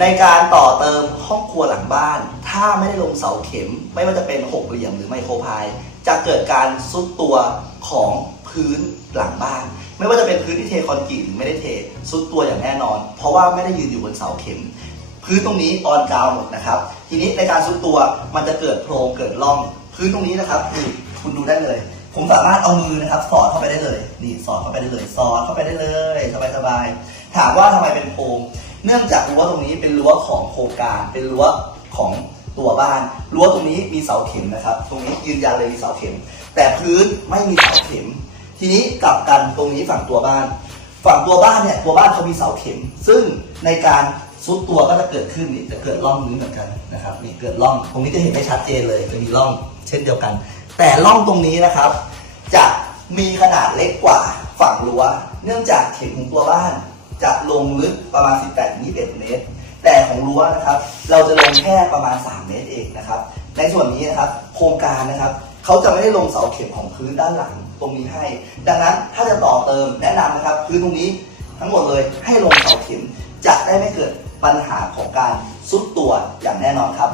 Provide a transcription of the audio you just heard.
ในการต่อเติมห้องครัวหลังบ้าน ถ้าไม่ได้ลงเสาเข็ม ไม่ว่าจะเป็นหกเหลี่ยมหรือไมโครพาย จะเกิดการซุดตัวของพื้นหลังบ้าน ไม่ว่าจะเป็นพื้นที่เทคอนกรีตหรือไม่ได้เทซุดตัวอย่างแน่นอน เพราะว่าไม่ได้ยืนอยู่บนเสาเข็ม พื้นตรงนี้ออนกราวหมดนะครับ ทีนี้ในการซุดตัวมันจะเกิดโพรงเกิดร่อง พื้นตรงนี้นะครับคุณดูได้เลยผมสามารถเอามือนะครับ สอดเข้าไปได้เลย นี่สอดเข้าไปได้เลย สอดเข้าไปได้เลย สบายๆ ถามว่าทำไมเป็นโพรง เนื่องจากรั้วตรงนี้เป็นรั้วของโครงการ เป็นรั้วของตัวบ้านรั้วตรงนี้มีเสาเข็มนะครับ ตรงนี้ยืนยันเลยมีเสาเข็ม แต่พื้นไม่มีเสาเข็ม ทีนี้กลับกันตรงนี้ฝั่งตัวบ้าน ฝั่งตัวบ้านเนี่ยตัวบ้านเขามีเสาเข็ม ซึ่งในการซุดตัวก็จะเกิดขึ้นนี่จะเกิดร่องนี้เหมือนกันนะครับนี่เกิดร่องตรงนี้จะเห็นได้ชัดเจนเลยจะมีร่องเช่นเดียวกัน แต่ร่องตรงนี้นะครับ จะมีขนาดเล็กกว่าฝั่งรั้ว เนื่องจากเข็มของตัวบ้าน จะลงลึกประมาณ 18-21 เมตร แต่ของรั้วนะครับ เราจะลงแค่ประมาณ 3 เมตรเองนะครับ ในส่วนนี้นะครับ โครงการนะครับเขาจะไม่ได้ลงเสาเข็มของพื้นด้านหลังตรงนี้ให้ ดังนั้นถ้าจะต่อเติมแนะนำนะครับ พื้นตรงนี้ทั้งหมดเลยให้ลงเสาเข็มจะได้ไม่เกิดปัญหาของการซุดตัวอย่างแน่นอนครับ